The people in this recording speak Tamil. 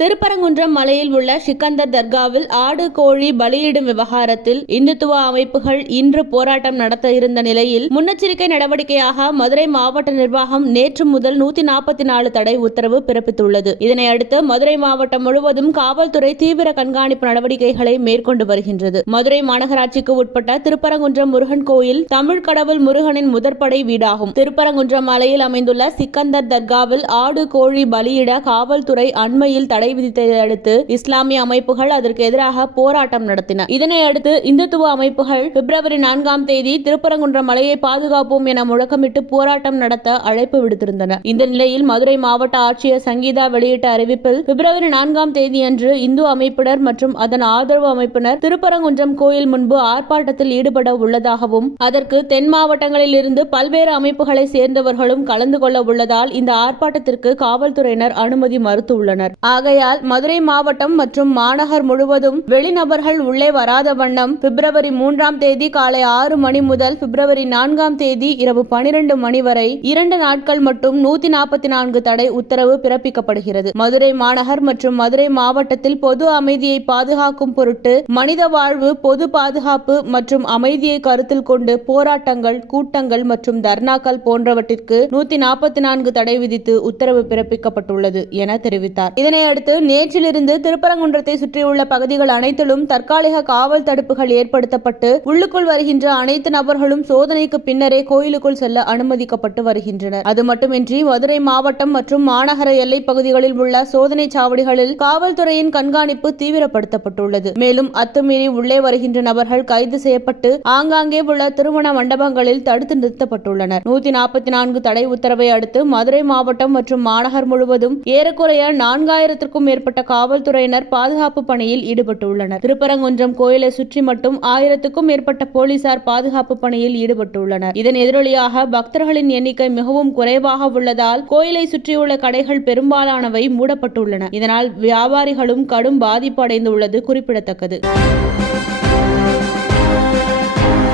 திருப்பரங்குன்றம் மலையில் உள்ள சிக்கந்தர் தர்காவில் ஆடு கோழி பலியிடும் விவகாரத்தில் இந்துத்துவ அமைப்புகள் இன்று போராட்டம் நடத்த இருந்த நிலையில் முன்னெச்சரிக்கை நடவடிக்கையாக மதுரை மாவட்ட நிர்வாகம் நேற்று முதல் 144 தடை உத்தரவு பிறப்பித்துள்ளது. இதனையடுத்து மதுரை மாவட்டம் முழுவதும் காவல்துறை தீவிர கண்காணிப்பு நடவடிக்கைகளை மேற்கொண்டு வருகின்றது. மதுரை மாநகராட்சிக்கு உட்பட்ட திருப்பரங்குன்றம் முருகன் கோயில் தமிழ் கடவுள் முருகனின் முதற்படை வீடாகும். திருப்பரங்குன்றம் மலையில் அமைந்துள்ள சிக்கந்தர் தர்காவில் ஆடு கோழி பலியிட காவல்துறை அண்மையில் தடை விதித்ததை அடுத்து இஸ்லாமிய அமைப்புகள் அதற்கு எதிராக போராட்டம் நடத்தின. இதனையடுத்து இந்துத்துவ அமைப்புகள் பிப்ரவரி 4ஆம் தேதி திருப்பரங்குன்றம் மலையை பாதுகாப்போம் என முழக்கமிட்டு போராட்டம் நடத்த அழைப்பு விடுத்திருந்தன. இந்த நிலையில் மதுரை மாவட்ட ஆட்சியர் சங்கீதா வெளியிட்ட அறிவிப்பில் பிப்ரவரி 4ஆம் தேதியன்று இந்து அமைப்பினர் மற்றும் அதன் ஆதரவு அமைப்பினர் திருப்பரங்குன்றம் கோயில் முன்பு ஆர்ப்பாட்டத்தில் ஈடுபட உள்ளதாகவும் அதற்கு தென் மாவட்டங்களில் இருந்து பல்வேறு அமைப்புகளை சேர்ந்தவர்களும் கலந்து கொள்ள உள்ளதால் இந்த ஆர்ப்பாட்டத்திற்கு காவல்துறையினர் அனுமதி மறுத்துள்ளனர். ஆகையால் மதுரை மாவட்டம் மற்றும் மாநகர் முழுவதும் வெளிநபர்கள் உள்ளே வராத வண்ணம் பிப்ரவரி 3ஆம் தேதி காலை 6 மணி முதல் பிப்ரவரி 4ஆம் தேதி இரவு 12 மணி வரை 2 நாட்கள் மட்டும் 144 தடை உத்தரவு பிறப்பிக்கப்படுகிறது. மதுரை மாநகர் மற்றும் மதுரை மாவட்டத்தில் பொது அமைதியை பாதுகாக்கும் பொருட்டு மனித வாழ்வு, பொது பாதுகாப்பு மற்றும் அமைதியை கருத்தில் கொண்டு போராட்டங்கள், கூட்டங்கள் மற்றும் தர்ணாக்கள் போன்றவற்றிற்கு 144 தடை விதித்து உத்தரவு பிறப்பிக்கப்பட்டுள்ளது என தெரிவித்தார். இதனையடுத்து நேற்றிலிருந்து திருப்பரங்குன்றத்தை சுற்றியுள்ள பகுதிகள் அனைத்திலும் தற்காலிக காவல் தடுப்புகள் ஏற்படுத்தப்பட்டு உள்ளுக்குள் வருகின்ற அனைத்து நபர்களும் சோதனைக்கு பின்னரே கோயிலுக்குள் செல்ல அனுமதிக்கப்பட்டு வருகின்றனர். அது மட்டுமின்றி மதுரை மாவட்டம் மற்றும் மாநகர எல்லைப் பகுதிகளில் உள்ள சோதனை சாவடிகளில் காவல்துறையின் கண்காணிப்பு தீவிரப்படுத்தப்பட்டுள்ளது. மேலும் அத்துமீறி உள்ளே வருகின்ற நபர்கள் கைது செய்யப்பட்டு ஆங்காங்கே உள்ள திருமண மண்டபங்களில் தடுத்து நிறுத்தப்பட்டுள்ளனர். 144 தடை உத்தரவை அடுத்து மதுரை மாவட்டம் மற்றும் மாநகர் முழுவதும் ஏறக்குறைய 4000க்கும் மேற்பட்ட காவல்துறையினர் பாதுகாப்பு பணியில் ஈடுபட்டுள்ளனர். திருப்பரங்குன்றம் கோயிலை சுற்றி மட்டும் 1000க்கும் மேற்பட்ட போலீசார் பாதுகாப்பு பணியில் ஈடுபட்டுள்ளனர். இதன் எதிரொலியாக பக்தர்களின் எண்ணிக்கை மிகவும் குறைவாக உள்ளதால் கோயிலை சுற்றியுள்ள கடைகள் பெரும்பாலானவை மூடப்பட்டுள்ளன. இதனால் வியாபாரிகளும் கடும் பாதிப்பு அடைந்துள்ளது குறிப்பிடத்தக்கது.